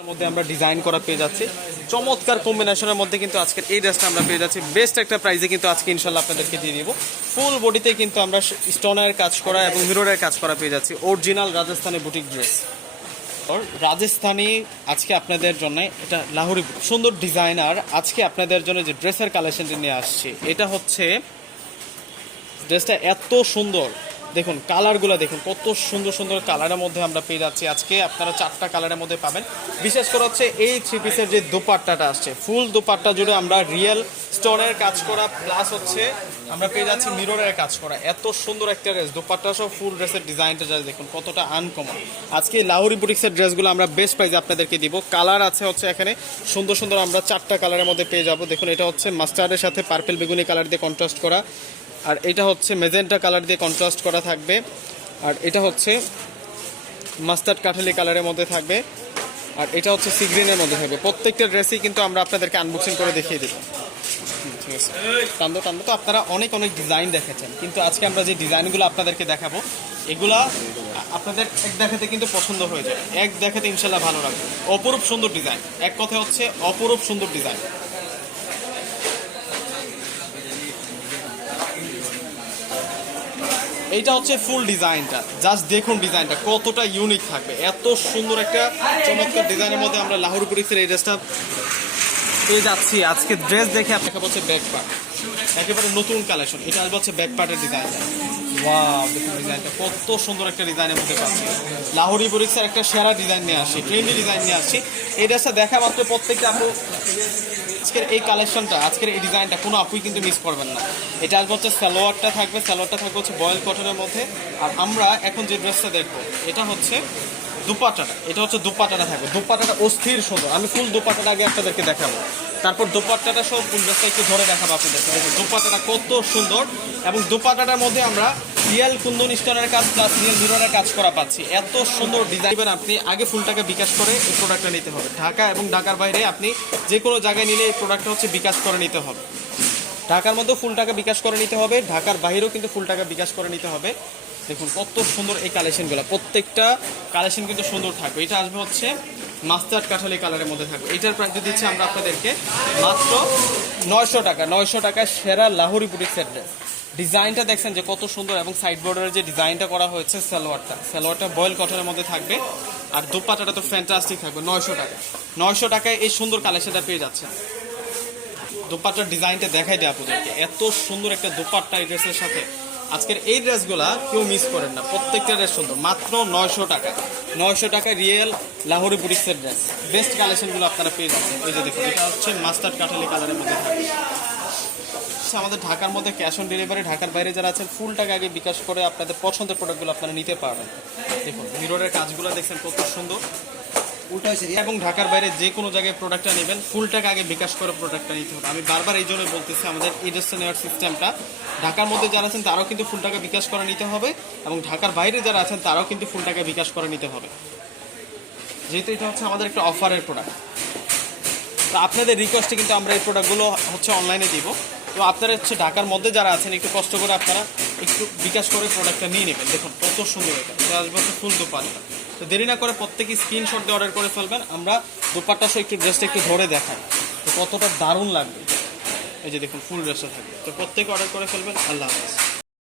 এর মধ্যে আমরা ডিজাইন করা পেয়ে যাচ্ছি চমৎকার কম্বিনেশনের মধ্যে কিন্তু আজকের এই ড্রেসটা আমরা পেয়ে যাচ্ছি বেস্ট একটা প্রাইসে কিন্তু আজকে ইনশাল্লাহ আপনাদেরকে দিয়ে দিব। ফুল বডিতে কিন্তু আমরা স্টোনের কাজ করা এবং মিররের কাজ করা পেয়ে যাচ্ছি original Rajasthani boutique dress. Rajasthani আজকে আপনাদের জন্য এটা লাহোরি সুন্দর ডিজাইনার আজকে আপনাদের জন্য যে ড্রেসের কালেকশনটি নিয়ে আসছি এটা হচ্ছে ড্রেসটা এত সুন্দর, দেখুন কালারগুলো দেখুন কত সুন্দর সুন্দর কালারের মধ্যে আমরা পেয়ে যাচ্ছি। আজকে আপনারা 4টা কালারের মধ্যে পাবেন। বিশেষ করে হচ্ছে এই 3 পিসের যে দোপাট্টাটা আসছে ফুল দোপাট্টা জুড়ে আমরা রিয়েল স্টোনের কাজ করা প্লাস হচ্ছে আমরা পেয়ে যাচ্ছি মিররের কাজ করা। এত সুন্দর একটা ড্রেস দোপাট্টা সহ ফুল ড্রেসের ডিজাইনটা যা দেখুন কতটা আনকমন। আজকে লাহোরি বুটিক্সের ড্রেসগুলো আমরা বেস্ট প্রাইসে আপনাদেরকে দিব। কালার আছে হচ্ছে এখানে সুন্দর সুন্দর আমরা 4টা কালারের মধ্যে পেয়ে যাব। দেখুন এটা হচ্ছে মাস্টার্ডের সাথে পার্পল বেগুনি কালার দিয়ে কন্ট্রাস্ট করা, আর এটা হচ্ছে মেজেন্টা কালার দিয়ে কন্ট্রাস্ট করা থাকবে, আর এটা হচ্ছে মাস্টার্ড কাঠালি কালারের মধ্যে থাকবে, আর এটা হচ্ছে সি গ্রিনের মধ্যে থাকবে। প্রত্যেকটা ড্রেসই কিন্তু আমরা আপনাদেরকে আনবক্সিং করে দেখিয়ে দেবো। ঠিক আছে, টান্দো টান্দো তো আপনারা অনেক অনেক ডিজাইন দেখেছেন, কিন্তু আজকে আমরা যে ডিজাইনগুলো আপনাদেরকে দেখাবো এগুলা আপনাদের এক দেখাতে কিন্তু পছন্দ হয়ে যায়, এক দেখাতে ইনশাল্লাহ ভালো লাগবে। অপরূপ সুন্দর ডিজাইন, এক কথা হচ্ছে অপরূপ সুন্দর ডিজাইন। এইটা হচ্ছে ফুল ডিজাইনটা, জাস্ট দেখুন ডিজাইনটা কতটা ইউনিক থাকবে। এত সুন্দর একটা চমৎকার ডিজাইনের মধ্যে আমরা লাহোরি বুটিক্সের এই ড্রেসটা পেয়ে যাচ্ছি। আজকে ড্রেস দেখে আপনাকে হচ্ছে ব্যাক পার্ট একেবারে নতুন কালেকশন। এটা আসবে হচ্ছে ব্যাক পার্টের ডিজাইনটা। ওয়াও, দেখুন ডিজাইনটা কত সুন্দর একটা ডিজাইনের মধ্যে পাচ্ছি। লাহোরি বুটিক্সের একটা সেরা ডিজাইন নিয়ে আসছি, ট্রেন্ডি ডিজাইন নিয়ে আসছি। এই ড্রেসটা দেখা মাত্র প্রত্যেকটা আপু আজকের এই কালেকশনটা আজকের এই ডিজাইনটা কোনো আপুই কিন্তু মিস করবেন না। এটা আসবে হচ্ছে সালোয়ারটা থাকবে হচ্ছে বয়েল কটনের মধ্যে। আর আমরা এখন যে ড্রেসটা দেখবো এটা হচ্ছে দুপাট্টাটা, এটা হচ্ছে দুপাট্টাটা থাকবে। দুপাট্টাটা অস্থির সুন্দর, আমি ফুল দুপাট্টাটা আগে আপনাদেরকে দেখাবো, তারপর দুপাট্টাটা সব ফুল ড্রেসটা একটু ধরে দেখাবো আপনাদেরকে। দেখুন দুপাট্টাটা কত সুন্দর, এবং দুপাট্টাটার মধ্যে আমরা রিয়েল কুন্দন স্টোনের কাজ প্লাস রিয়েল মিররের কাজ করা পাচ্ছি। এত সুন্দর ডিজাইন। আপনি আগে ফুলটাকে বিকাশ করে এই প্রোডাক্টটা নিতে হবে। ঢাকা এবং ঢাকার বাইরে আপনি যে কোনো জায়গায় নিলে এই প্রোডাক্টটা হচ্ছে বিকাশ করে নিতে হবে। ঢাকার মধ্যে ফুলটাকে বিকাশ করে নিতে হবে, ঢাকার বাইরেও কিন্তু ফুলটাকে বিকাশ করে নিতে হবে। দেখুন কত সুন্দর এই কালেকশনগুলো, প্রত্যেকটা কালেকশন কিন্তু সুন্দর থাকবে। এটা আসবে হচ্ছে মাস্টার্ড কাঠালি কালারের মধ্যে থাকবে। এটার প্রাইস দিচ্ছি আমরা আপনাদেরকে মাত্র 900 টাকা। 900 টাকায় সেরা লাহোরি বুটিক্সের ড্রেস। ডিজাইনটা দেখছেন যে কত সুন্দর, এবং সাইড বর্ডারের যে ডিজাইনটা করা হয়েছে সালোয়ারটা বয়েল কটনের মধ্যে থাকবে, আর দুপাট্টাটা তো ফ্যান্টাস্টিক থাকবে। 900 টাকা, 900 টাকায় এই সুন্দর কালেকশনটা পেয়ে যাচ্ছে। দুপাট্টার ডিজাইনটা দেখাই দেয় আপনাদেরকে, এত সুন্দর একটা দুপাট্টা এই ড্রেসের সাথে। আজকের এই ড্রেসগুলা কেউ মিস করেন না, প্রত্যেকটা ড্রেস সুন্দর। মাত্র 900 টাকা, 900 টাকা রিয়েল লাহোরি বুটিক্সের ড্রেস। বেস্ট কালেকশনগুলো আপনারা পেয়ে যাচ্ছেন। এই যে দেখুন এটা হচ্ছে মাস্টার্ড কাঠালি কালারের মধ্যে থাকবে। আমাদের ঢাকার মধ্যে ক্যাশ অন ডেলিভারি, ঢাকার বাইরে যারা আছেন ফুল টাকা আগে বিকাশ করে আপনাদের পছন্দের প্রোডাক্টগুলো আপনারা নিতে পারবেন। দেখুন মিররের কাজগুলো দেখছেন কত সুন্দর, এবং ঢাকার বাইরে যে কোনো জায়গায় প্রোডাক্টটা নেবেন ফুল টাকা আগে বিকাশ করে প্রোডাক্টটা নিতে হবে। আমি বারবার এই জন্যই বলতেছি আমাদের এই ড্রেসটা নেওয়ার সিস্টেমটা ঢাকার মধ্যে যারা আছেন তারাও কিন্তু ফুল টাকা বিকাশ করে নিতে হবে, এবং ঢাকার বাইরে যারা আছেন তারাও কিন্তু ফুল টাকা বিকাশ করে নিতে হবে, যেহেতু এটা হচ্ছে আমাদের একটা অফারের প্রোডাক্ট। তো আপনাদের রিকোয়েস্টে কিন্তু আমরা এই প্রোডাক্টগুলো হচ্ছে অনলাইনে দিব। তো আপনারা হচ্ছে ঢাকার মধ্যে যারা আছেন একটু কষ্ট করে আপনারা একটু বিকাশ করে প্রোডাক্টটা নিয়ে নেবেন। দেখুন কত সুন্দর এটা আসবে হচ্ছে ফুল দোপাট্টা। তো দেরি না করে প্রত্যেকে স্ক্রিনশট দিয়ে অর্ডার করে ফেলবেন। আমরা দোপাট্টা সহ একটু ড্রেসটা একটু ধরে দেখাই তো কতটা দারুণ লাগবে। এই যে দেখুন ফুল ড্রেসটা থাকবে, তো প্রত্যেকে অর্ডার করে ফেলবেন। আল্লাহ হাফেজ।